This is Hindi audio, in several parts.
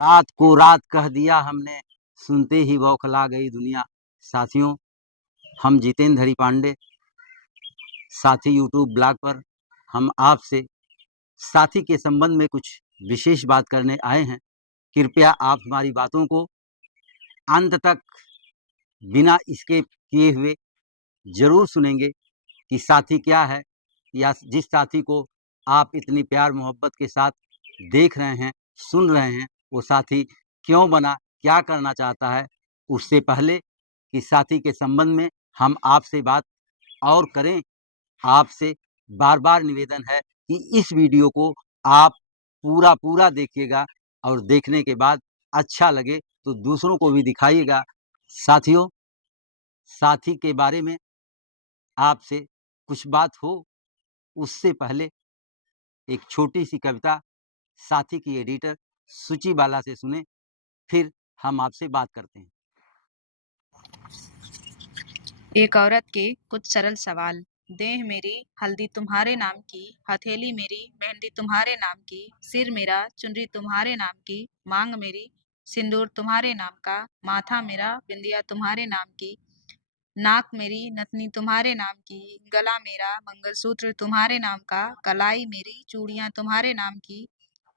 रात को रात कह दिया हमने, सुनते ही बौखला गई दुनिया। साथियों, हम जितेंद्र हरि पांडे, साथी यूट्यूब ब्लॉग पर हम आपसे साथी के संबंध में कुछ विशेष बात करने आए हैं। कृपया आप हमारी बातों को अंत तक बिना स्किप किए हुए जरूर सुनेंगे कि साथी क्या है, या जिस साथी को आप इतनी प्यार मोहब्बत के साथ देख रहे हैं, सुन रहे हैं, वो साथी क्यों बना, क्या करना चाहता है। उससे पहले कि साथी के संबंध में हम आपसे बात और करें, आपसे बार बार निवेदन है कि इस वीडियो को आप पूरा पूरा देखिएगा, और देखने के बाद अच्छा लगे तो दूसरों को भी दिखाइएगा। साथियों, साथी के बारे में आपसे कुछ बात हो उससे पहले एक छोटी सी कविता साथी की एडिटर सुची बाला से सुने, फिर हम आपसे बात करते हैं। एक औरत के कुछ सरल सवाल। देह मेरी हल्दी तुम्हारे नाम की, हथेली मेरी मेहंदी तुम्हारे नाम की, सिर मेरा चुनरी तुम्हारे नाम की, मांग मेरी सिंदूर तुम्हारे नाम का, माथा मेरा बिंदिया तुम्हारे नाम की, नाक मेरी नथनी तुम्हारे नाम की, गला मेरा मंगलसूत्र तुम्हारे नाम का, कलाई मेरी चूड़ियां तुम्हारे नाम की,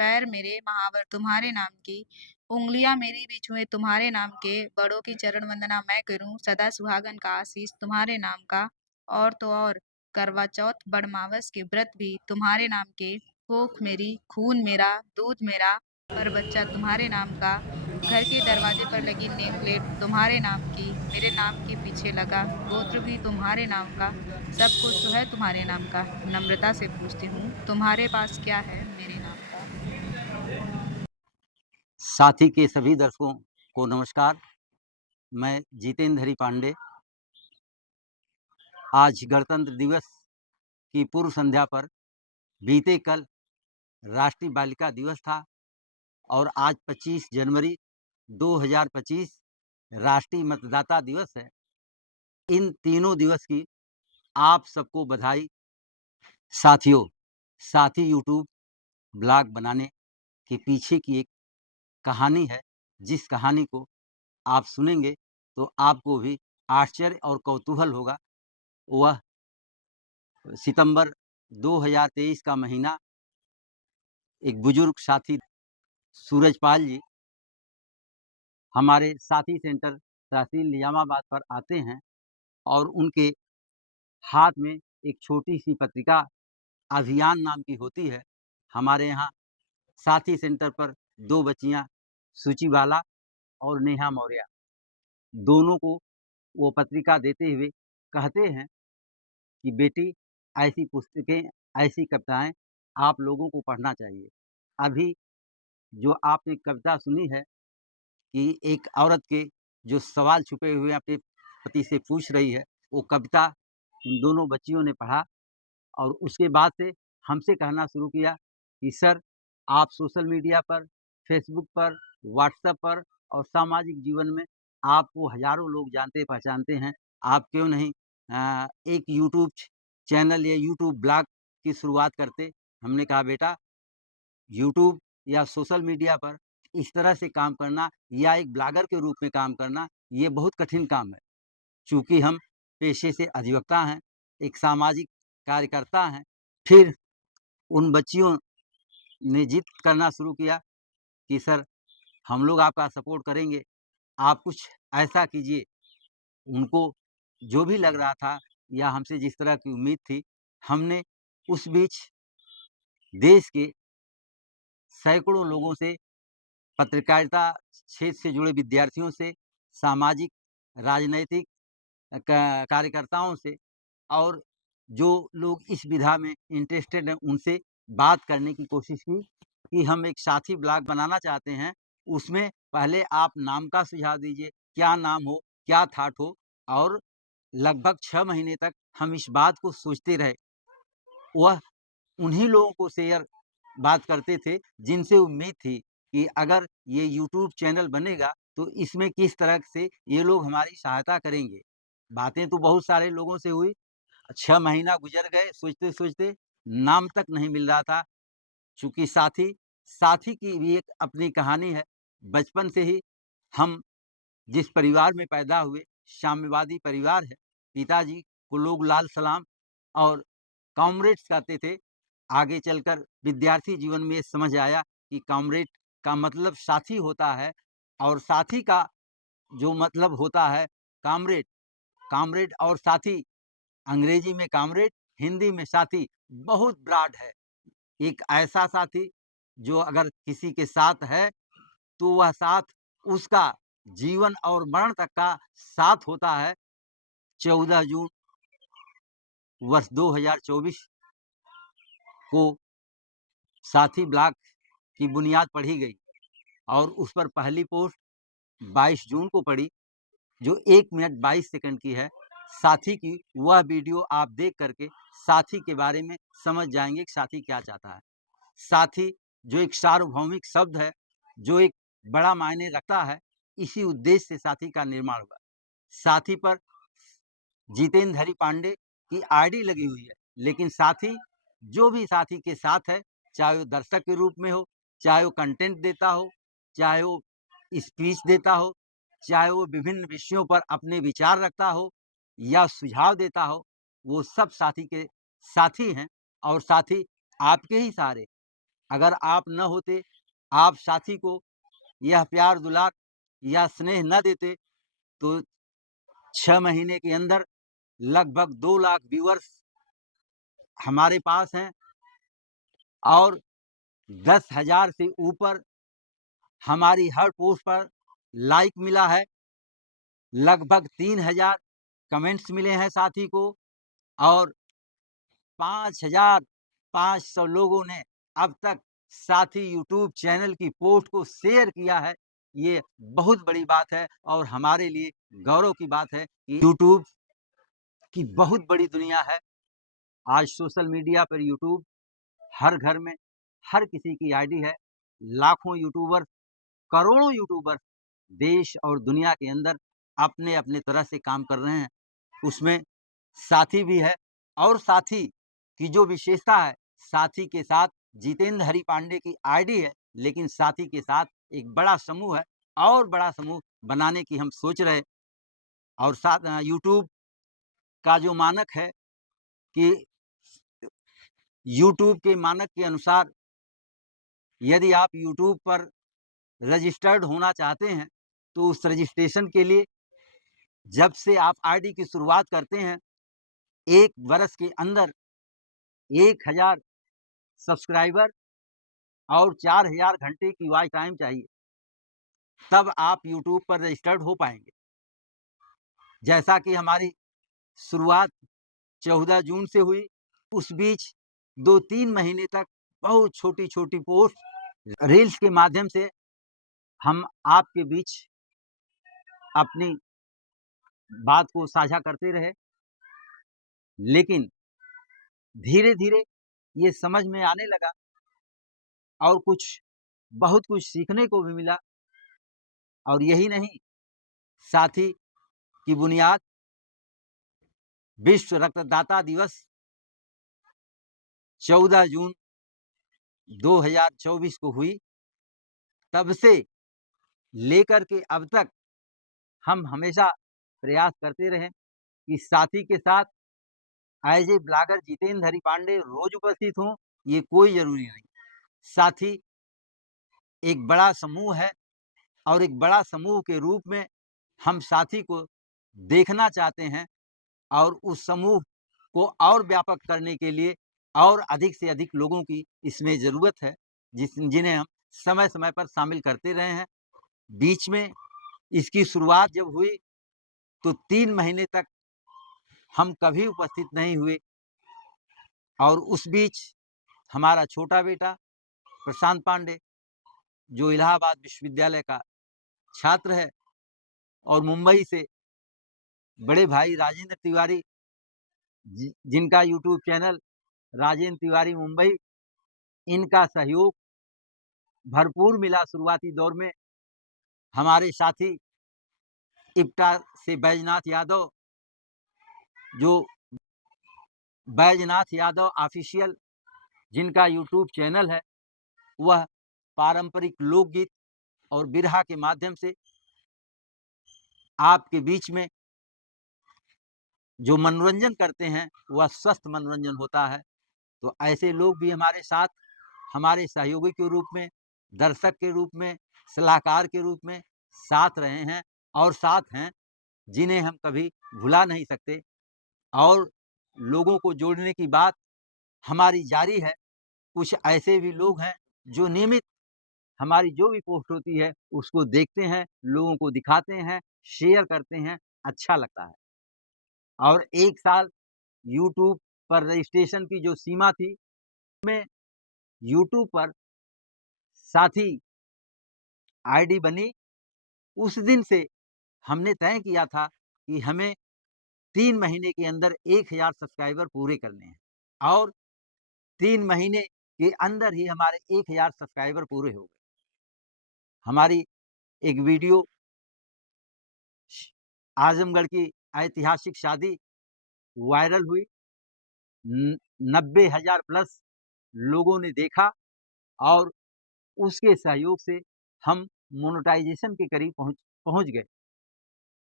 पैर मेरे महावर तुम्हारे नाम की, उंगलियां मेरी भी छुए तुम्हारे नाम के, बड़ों की चरण वंदना मैं करूं, सदा सुहागन का आशीष तुम्हारे नाम का, और तो और करवा चौथ बड़मावस के व्रत भी तुम्हारे नाम के, कोख मेरी खून मेरा दूध मेरा, पर बच्चा तुम्हारे नाम का, घर के दरवाजे पर लगी नेम प्लेट तुम्हारे नाम की, मेरे नाम के पीछे लगा गोत्र भी तुम्हारे नाम का, सब कुछ तो है तुम्हारे नाम का, नम्रता से पूछती हूँ तुम्हारे पास क्या है मेरे नाम का। साथी के सभी दर्शकों को नमस्कार। मैं जितेंद्र हरि पांडे। आज गणतंत्र दिवस की पूर्व संध्या पर बीते कल राष्ट्रीय बालिका दिवस था, और आज 25 जनवरी 2025 राष्ट्रीय मतदाता दिवस है। इन तीनों दिवस की आप सबको बधाई। साथियों, साथी यूट्यूब ब्लॉग बनाने के पीछे की एक कहानी है, जिस कहानी को आप सुनेंगे तो आपको भी आश्चर्य और कौतूहल होगा। वह सितंबर 2023 का महीना, एक बुजुर्ग साथी सूरजपाल जी हमारे साथी सेंटर तहसील निजामाबाद पर आते हैं, और उनके हाथ में एक छोटी सी पत्रिका अभियान नाम की होती है। हमारे यहाँ साथी सेंटर पर दो बच्चियाँ सुचिबाला और नेहा मौर्य, दोनों को वो पत्रिका देते हुए कहते हैं कि बेटी, ऐसी पुस्तकें, ऐसी कविताएं आप लोगों को पढ़ना चाहिए। अभी जो आपने कविता सुनी है कि एक औरत के जो सवाल छुपे हुए अपने पति से पूछ रही है, वो कविता उन दोनों बच्चियों ने पढ़ा, और उसके बाद से हमसे कहना शुरू किया कि सर, आप सोशल मीडिया पर, फेसबुक पर, व्हाट्सएप पर और सामाजिक जीवन में आपको हजारों लोग जानते पहचानते हैं, आप क्यों नहीं एक यूट्यूब चैनल या यूट्यूब ब्लॉग की शुरुआत करते। हमने कहा बेटा, यूट्यूब या सोशल मीडिया पर इस तरह से काम करना या एक ब्लॉगर के रूप में काम करना, ये बहुत कठिन काम है। चूँकि हम पेशे से अधिवक्ता हैं, एक सामाजिक कार्यकर्ता हैं। फिर उन बच्चियों ने ज़िद करना शुरू किया कि सर, हम लोग आपका सपोर्ट करेंगे, आप कुछ ऐसा कीजिए। उनको जो भी लग रहा था या हमसे जिस तरह की उम्मीद थी, हमने उस बीच देश के सैकड़ों लोगों से, पत्रकारिता क्षेत्र से जुड़े विद्यार्थियों से, सामाजिक, राजनैतिक कार्यकर्ताओं से, और जो लोग इस विधा में इंटरेस्टेड हैं, उनसे बात करने की कोशिश की कि हम एक साथी ब्लॉग बनाना चाहते हैं। उसमें पहले आप नाम का सुझाव दीजिए, क्या नाम हो, क्या थाट हो। और लगभग 6 महीने तक हम इस बात को सोचते रहे। वह उन्हीं लोगों को शेयर बात करते थे जिनसे उम्मीद थी कि अगर ये यूट्यूब चैनल बनेगा तो इसमें किस तरह से ये लोग हमारी सहायता करेंगे। बातें तो बहुत सारे लोगों से हुई, 6 महीना गुजर गए सोचते-सोचते, नाम तक नहीं मिल रहा था। चूँकि साथी की भी एक अपनी कहानी है। बचपन से ही हम जिस परिवार में पैदा हुए, साम्यवादी परिवार है। पिताजी को लोग लाल सलाम और कॉमरेड्स कहते थे। आगे चलकर विद्यार्थी जीवन में ये समझ आया कि कॉमरेड का मतलब साथी होता है और साथी का जो मतलब होता है कॉमरेड। कॉमरेड और साथी, अंग्रेजी में कॉमरेड, हिंदी में साथी, बहुत ब्रॉड है। एक ऐसा साथी जो अगर किसी के साथ है तो वह साथ उसका जीवन और मरण तक का साथ होता है। 14 जून वर्ष 2024 को साथी ब्लॉग की बुनियाद पढ़ी गई और उस पर पहली पोस्ट 22 जून को पड़ी, जो 1 मिनट 22 सेकंड की है। साथी की वह वीडियो आप देख करके साथी के बारे में समझ जाएंगे कि साथी क्या चाहता है। साथी जो एक सार्वभौमिक शब्द है, जो एक बड़ा मायने रखता है, इसी उद्देश्य से साथी का निर्माण हुआ। साथी पर जितेंद्र हरि पांडे की आईडी लगी हुई है, लेकिन साथी जो भी साथी के साथ है, चाहे वो दर्शक के रूप में हो, चाहे वो कंटेंट देता हो, चाहे वो स्पीच देता हो, चाहे वो विभिन्न विषयों पर अपने विचार रखता हो या सुझाव देता हो, वो सब साथी के साथी हैं और साथी आपके ही सहारे। अगर आप न होते, आप साथी को यह प्यार दुलार या स्नेह न देते, तो 6 महीने के अंदर लगभग 2 लाख व्यूअर्स हमारे पास हैं और 10,000 से ऊपर हमारी हर पोस्ट पर लाइक मिला है। लगभग 3,000 कमेंट्स मिले हैं साथी को और 5,500 लोगों ने अब तक साथी यूट्यूब चैनल की पोस्ट को शेयर किया है। ये बहुत बड़ी बात है और हमारे लिए गौरव की बात है कि यूट्यूब की बहुत बड़ी दुनिया है। आज सोशल मीडिया पर यूट्यूब हर घर में हर किसी की आईडी है। लाखों यूट्यूबर, करोड़ों यूट्यूबर देश और दुनिया के अंदर अपने अपने तरह से काम कर रहे हैं। उसमें साथी भी है और साथी की जो विशेषता है, साथी के साथ जितेंद्र हरि पांडे की आईडी है, लेकिन साथी के साथ एक बड़ा समूह है और बड़ा समूह बनाने की हम सोच रहे। और साथ यूट्यूब का जो मानक है कि यूट्यूब के मानक के अनुसार यदि आप यूट्यूब पर रजिस्टर्ड होना चाहते हैं, तो उस रजिस्ट्रेशन के लिए जब से आप आईडी की शुरुआत करते हैं, 1 वर्ष के अंदर 1000 सब्सक्राइबर और 4000 घंटे की वॉच टाइम चाहिए, तब आप यूट्यूब पर रजिस्टर्ड हो पाएँगे। जैसा कि हमारी शुरुआत 14 जून से हुई, उस बीच 2-3 महीने तक बहुत छोटी-छोटी पोस्ट रील्स के माध्यम से हम आपके बीच अपनी बात को साझा करते रहे। लेकिन धीरे-धीरे ये समझ में आने लगा और बहुत कुछ सीखने को भी मिला। और यही नहीं, साथी की बुनियाद विश्व रक्तदाता दिवस 14 जून 2024 को हुई। तब से लेकर के अब तक हम हमेशा प्रयास करते रहे कि साथी के साथ as a blogger Jitendra Hari Pandey रोज उपस्थित हों, ये कोई जरूरी नहीं। साथी एक बड़ा समूह है और एक बड़ा समूह के रूप में हम साथी को देखना चाहते हैं और उस समूह को और व्यापक करने के लिए और अधिक से अधिक लोगों की इसमें ज़रूरत है, जिन्हें हम समय-समय पर शामिल करते रहे हैं। बीच में इसकी शुरुआत जब हुई तो 3 महीने तक हम कभी उपस्थित नहीं हुए और उस बीच हमारा छोटा बेटा प्रशांत पांडे, जो इलाहाबाद विश्वविद्यालय का छात्र है, और मुंबई से बड़े भाई राजेंद्र तिवारी, जिनका यूट्यूब चैनल राजेंद्र तिवारी मुंबई, इनका सहयोग भरपूर मिला शुरुआती दौर में। हमारे साथी इप्टा से बैजनाथ यादव, जो बैजनाथ यादव ऑफिशियल जिनका यूट्यूब चैनल है, वह पारंपरिक लोकगीत और बिरहा के माध्यम से आपके बीच में जो मनोरंजन करते हैं, वह स्वस्थ मनोरंजन होता है। तो ऐसे लोग भी हमारे साथ, हमारे सहयोगी के रूप में, दर्शक के रूप में, सलाहकार के रूप में साथ रहे हैं और साथ हैं, जिन्हें हम कभी भुला नहीं सकते। और लोगों को जोड़ने की बात हमारी जारी है। कुछ ऐसे भी लोग हैं जो नियमित हमारी जो भी पोस्ट होती है उसको देखते हैं, लोगों को दिखाते हैं, शेयर करते हैं, अच्छा लगता है। और 1 साल यूट्यूब पर रजिस्ट्रेशन की जो सीमा थी, मैं यूट्यूब पर साथी आईडी बनी, उस दिन से हमने तय किया था कि हमें 3 महीने के अंदर 1000 सब्सक्राइबर पूरे करने हैं और 3 महीने के अंदर ही हमारे 1000 सब्सक्राइबर पूरे हो गए। हमारी एक वीडियो आजमगढ़ की ऐतिहासिक शादी वायरल हुई। 90,000 प्लस लोगों ने देखा और उसके सहयोग से हम मोनेटाइजेशन के करीब पहुँच पहुँच गए।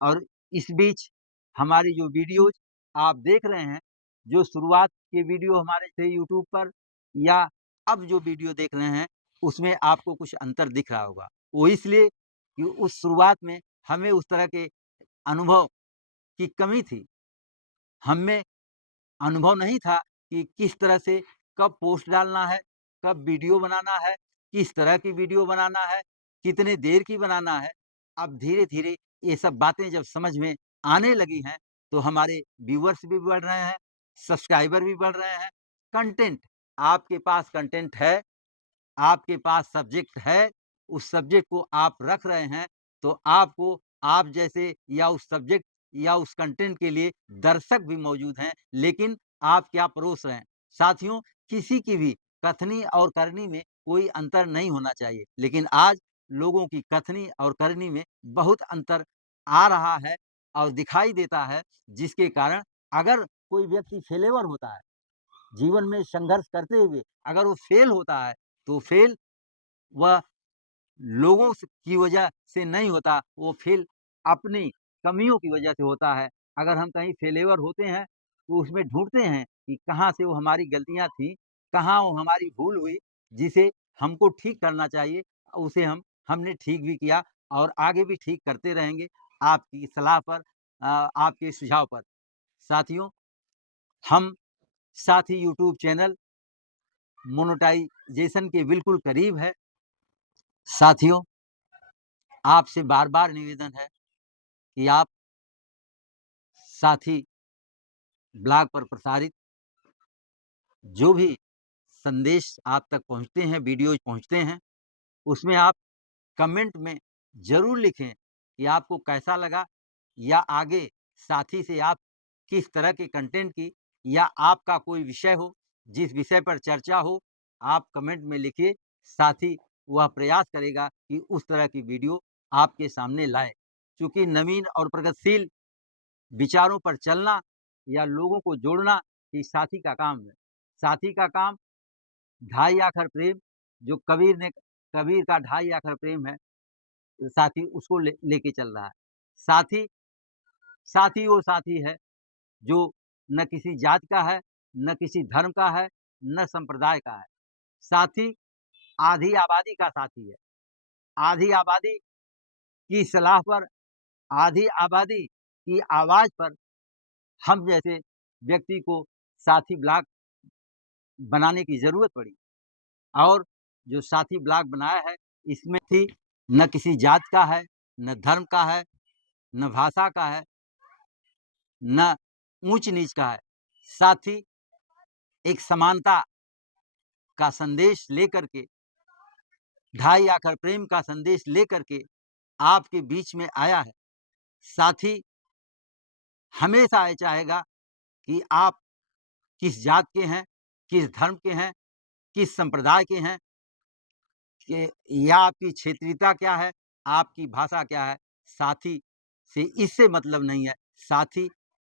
और इस बीच हमारी जो वीडियोज़ आप देख रहे हैं, जो शुरुआत के वीडियो हमारे थे यूट्यूब पर या अब जो वीडियो देख रहे हैं, उसमें आपको कुछ अंतर दिख रहा होगा। वो इसलिए कि उस शुरुआत में हमें उस तरह के अनुभव की कमी थी। हम में अनुभव नहीं था कि किस तरह से कब पोस्ट डालना है, कब वीडियो बनाना है, किस तरह की वीडियो बनाना है, कितने देर की बनाना है। अब धीरे-धीरे ये सब बातें जब समझ में आने लगी हैं, तो हमारे व्यूअर्स भी बढ़ रहे हैं, सब्सक्राइबर भी बढ़ रहे हैं। कंटेंट आपके पास कंटेंट है, आपके पास सब्जेक्ट है, उस सब्जेक्ट को आप रख रहे हैं, तो आपको आप जैसे या उस सब्जेक्ट या उस कंटेंट के लिए दर्शक भी मौजूद हैं, लेकिन आप क्या परोस रहे हैं। साथियों, किसी की भी कथनी और करनी में कोई अंतर नहीं होना चाहिए, लेकिन आज लोगों की कथनी और करनी में बहुत अंतर आ रहा है और दिखाई देता है, जिसके कारण अगर कोई व्यक्ति फेलेवर होता है, जीवन में संघर्ष करते हुए अगर वो फेल होता है, तो फेल वह लोगों की वजह से नहीं होता, वो फेल अपनी कमियों की वजह से होता है। अगर हम कहीं फेल्योर होते हैं, तो उसमें ढूँढते हैं कि कहाँ से वो हमारी गलतियाँ थी, कहाँ वो हमारी भूल हुई, जिसे हमको ठीक करना चाहिए। उसे हमने ठीक भी किया और आगे भी ठीक करते रहेंगे, आपकी सलाह पर आपके सुझाव पर। साथियों, हम साथ ही यूट्यूब चैनल मोनेटाइजेशन के बिल्कुल करीब है। साथियों, आपसे बार-बार निवेदन है कि आप साथी ब्लॉग पर प्रसारित जो भी संदेश आप तक पहुँचते हैं, वीडियोज़ पहुँचते हैं, उसमें आप कमेंट में ज़रूर लिखें कि आपको कैसा लगा या आगे साथी से आप किस तरह के कंटेंट की या आपका कोई विषय हो, जिस विषय पर चर्चा हो, आप कमेंट में लिखिए। साथी वह प्रयास करेगा कि उस तरह की वीडियो आपके सामने लाए। चूँकि नवीन और प्रगतिशील विचारों पर चलना या लोगों को जोड़ना ये साथी का काम है। साथी का काम ढाई आखर प्रेम जो कबीर का ढाई आखर प्रेम है, साथी उसको लेके चल रहा है। साथी साथी वो साथी है जो न किसी जात का है, न किसी धर्म का है, न संप्रदाय का है। साथी आधी आबादी का साथी है। आधी आबादी की सलाह पर, आधी आबादी की आवाज़ पर हम जैसे व्यक्ति को साथी ब्लॉग बनाने की ज़रूरत पड़ी और जो साथी ब्लॉग बनाया है, इसमें थी न किसी जात का है, न धर्म का है, न भाषा का है, न ऊँच-नीच का है। साथी एक समानता का संदेश लेकर के, ढाई आखर प्रेम का संदेश लेकर के आपके बीच में आया है। साथी हमेशा ये चाहेगा कि आप किस जात के हैं, किस धर्म के हैं, किस संप्रदाय के हैं कि या आपकी क्षेत्रीयता क्या है, आपकी भाषा क्या है, साथी से इससे मतलब नहीं है। साथी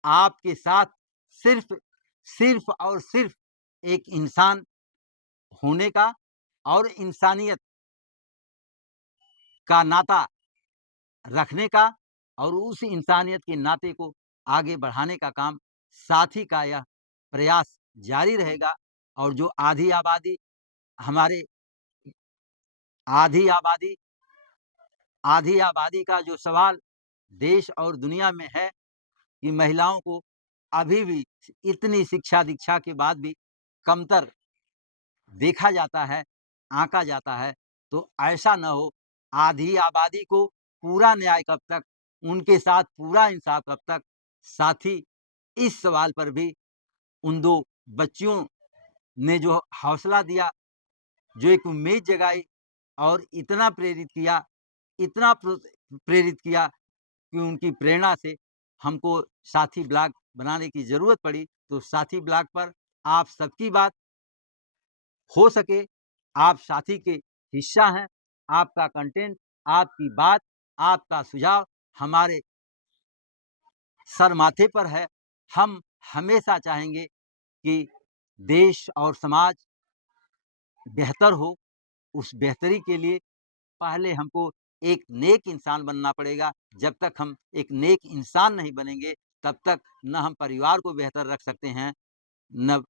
आपके साथ सिर्फ़ सिर्फ़ और सिर्फ़ एक इंसान होने का और इंसानियत का नाता रखने का और उस इंसानियत के नाते को आगे बढ़ाने का काम साथी का यह प्रयास जारी रहेगा। और जो हमारे आधी आबादी आधी आबादी का जो सवाल देश और दुनिया में है कि महिलाओं को अभी भी इतनी शिक्षा-दीक्षा के बाद भी कमतर देखा जाता है, आँका जाता है, तो ऐसा न हो। आधी आबादी को पूरा न्याय कब तक, उनके साथ पूरा इंसाफ कब तक। साथ ही इस सवाल पर भी उन 2 बच्चियों ने जो हौसला दिया, जो एक उम्मीद जगाई और इतना प्रेरित किया कि उनकी प्रेरणा से हमको साथी ब्लॉग बनाने की ज़रूरत पड़ी। तो साथी ब्लॉग पर आप सबकी बात हो सके, आप साथी के हिस्सा हैं, आपका कंटेंट, आपकी बात, आपका सुझाव हमारे सर माथे पर है। हम हमेशा चाहेंगे कि देश और समाज बेहतर हो। उस बेहतरी के लिए पहले हमको एक नेक इंसान बनना पड़ेगा। जब तक हम एक नेक इंसान नहीं बनेंगे, तब तक न हम परिवार को बेहतर रख सकते हैं, न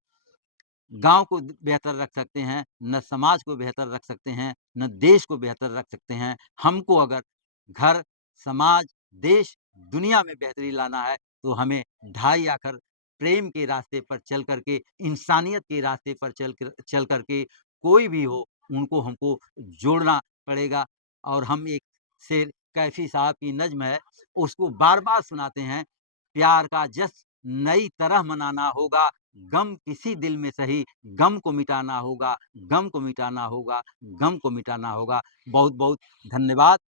गाँव को बेहतर रख सकते हैं, न समाज को बेहतर रख सकते हैं, न देश को बेहतर रख सकते हैं। हमको अगर घर, समाज, देश, दुनिया में बेहतरी लाना है, तो हमें ढाई आखर प्रेम के रास्ते पर चल कर के, इंसानियत के रास्ते पर चल कर के कोई भी हो, उनको हमको जोड़ना पड़ेगा। और हम एक शेर कैफ़ी साहब की नज़्म है, उसको बार-बार सुनाते हैं। प्यार का जश्न नई तरह मनाना होगा, गम किसी दिल में सही, गम को मिटाना होगा, गम को मिटाना होगा, गम को मिटाना होगा। बहुत-बहुत धन्यवाद।